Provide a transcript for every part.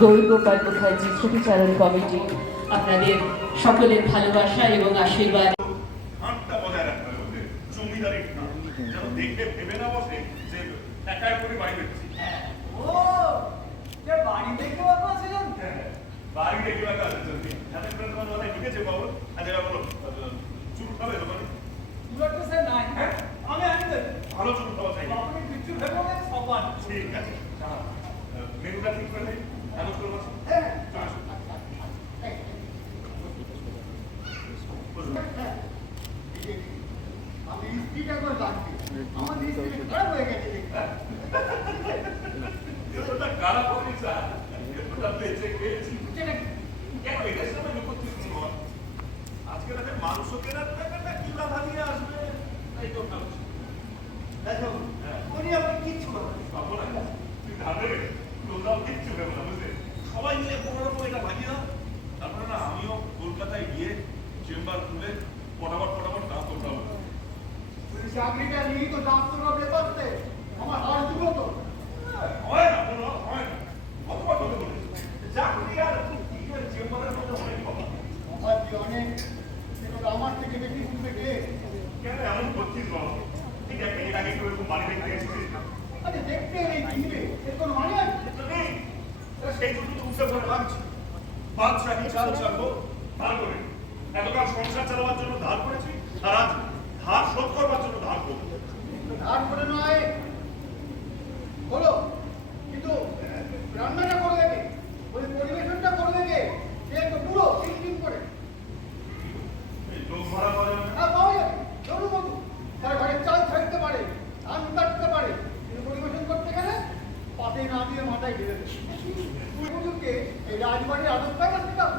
এবং বাঁকুড়ার মুখার্জি স্মৃতিচারণ কমিটি আপনাদের সকলের ভালোবাসা এবং আশীর্বাদ। ভেবে না বসে যে একাই করে বাড়ি বেরোচ্ছি ও বাড়ি ছিলেন বাড়ি দেখে রাখা আছে এত করে তোমার মাথায় ঢুকেছে বাবু আচ্ছা বাবু চুল খাবে দোকানে? হ্যাঁ? আমি আনি ভালো চুল খাওয়া চাই মেনুটা ঠিক করে দিই অ্যানাউন্স করব হ্যাঁ চলে আসুন। বসুন। আমি স্ত্রীটা করে লাগবে আমার স্ত্রী খারাপ হয়ে গেছে এতটা খারাপ হয়েছে স্যার এতটা বেঁচে গেছি সেটা কেন এটার সময় লোক করতেছি বল আজকে রাতে মাংস কেনার টাকাটা কি বাধা নিয়ে আসবে? এই তো দেখো উনি আপনি কিচ্ছু বলেন তুই ধারে তোমরাও কিচ্ছু ভেবো না বুঝলে? সবাই মিলে কোনো রকম এটা না তারপরে না আমিও কলকাতায় গিয়ে চেম্বার খুলে ফটাফট ফটাফট দাম করতাম ওই চাকরিটা নিয়ে তো দাম তো রবে আমার হার দিব তো। হয় না হয় না। চাকরি আর চেম্বারের মধ্যে অনেক আমার যে অনেক সেটা আমার থেকে বেশি বুঝবে কে? কেন এমন করছিস বল ঠিক একটা এর আগে কেউ এরকম বাড়ি দেখতে এসেছিস আরে দেখতে এই কিনবে এর কোনো মানে আছে? সেই জন্য তো উৎসব করে ভাবছি। বাদশাহী চাল চালবো ধার করে। এতকাল সংসার চালাবার জন্য ধার করেছি আর আজ ধার শোধ করবার জন্য ধার করব। ধার করে নয়। বলো কিন্তু রান্নাটা করে দেবে ওই পরিবেশনটা করে দেবে সে তো পুরো দিন করে। লোক ভাড়া পাওয়া যাবে না। পাওয়া যাবে। ধরুন বন্ধু তার ঘরে চাল থাকতে পারে ধান কাটতে পারে কিন্তু পরিবেশন করতে গেলে পাতে না দিয়ে মাথায় ঢেলে দেবে। এই রাজবাড়ির আদবটা না শেখাবো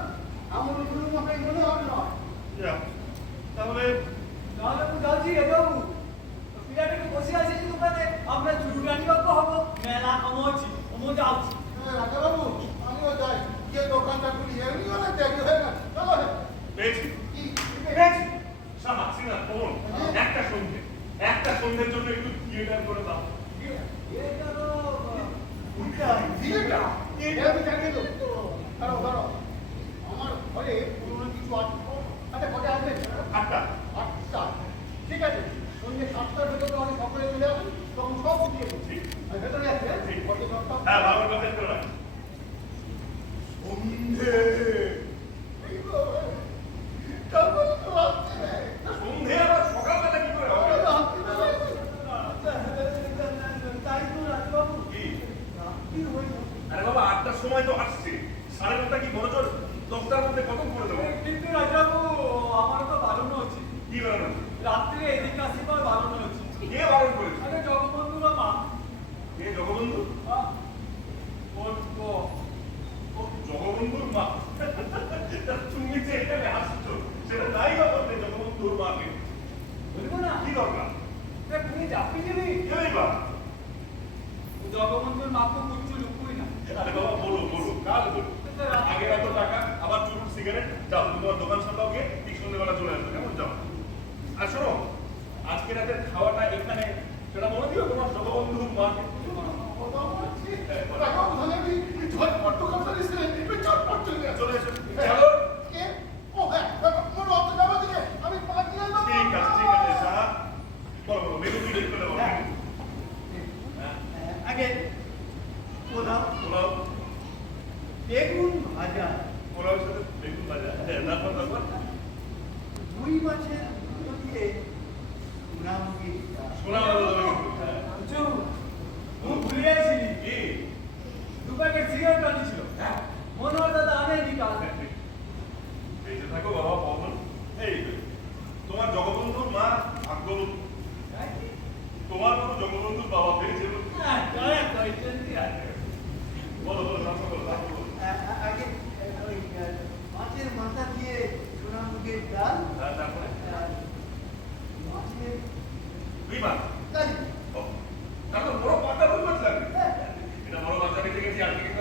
এমন মনে হবে না যা, তাহলে তো রে বাবু বিরাট একটু বসে আছি দোকানে। আমরা চুরুটানি বাবু হব। মেলা কমছি কমো যাচ্ছি। হ্যাঁ, রাজাবাবু আমিও যাই। গিয়ে দোকানটা খুলি এমনি অনেক দেরি হয়ে গেছে চলো কি? পেয়েছি সামাচ্ছি না ফোন। একটা সন্ধে। একটা সন্ধ্যের জন্য একটু থিয়েটার করে দাও। তো উল্টা দিয়েটা এটা আমি জানিয়ে দেবো দাঁড়াও দাঁড়াও আমার ঘরে পুরোনো কিছু আছে আচ্ছা ঘরে আসবে আটটা আটটা ঠিক আছে সন্ধ্যে সাতটার ভেতরে আমি সকলে চলে আসুন তখন সব দিয়ে দেবো ঠিক। আর ভেতরে আছে ঠিক। কত দরকার হ্যাঁ ভালো কথা করে রাখ সন্ধে এই তো, তারপরে তো রাত্রে নেই। সন্ধে আবার সকালবেলা কি করে হবে রাত্রে নেই। তাই তো রাজবাবু কি রাত্রি হয়ে যাচ্ছে। আটটার সময় তো আসছে সাড়ে নটা কি বড় দশটার মধ্যে কত করে দেবো কিন্তু তো বারণ হচ্ছে কি বানানো রাত্রে এদিক আসিবার বারণ হচ্ছে কে বারণ করেছে আরে জগবন্ধুরা মা কে জগবন্ধু। জগবন্ধুর মা। তুমি যে এখানে আসছো সেটা নাই বা বলতে জগবন্ধুর মাকে বলব না। কি দরকার? তুমি চাপি দিবি কেই বা জগবন্ধুর মা তো কিচ্ছু লুকুই না। আরে বাবা বলো বলো কাল বলো? আগে এত টাকা আবার চুরুট সিগারেট যাও তোমার দোকান সামলাও গিয়ে ঠিক সন্ধ্যেবেলা চলে আসবে। কেমন যাও? আর শোনো আজকে রাতের খাওয়াটা Gracias.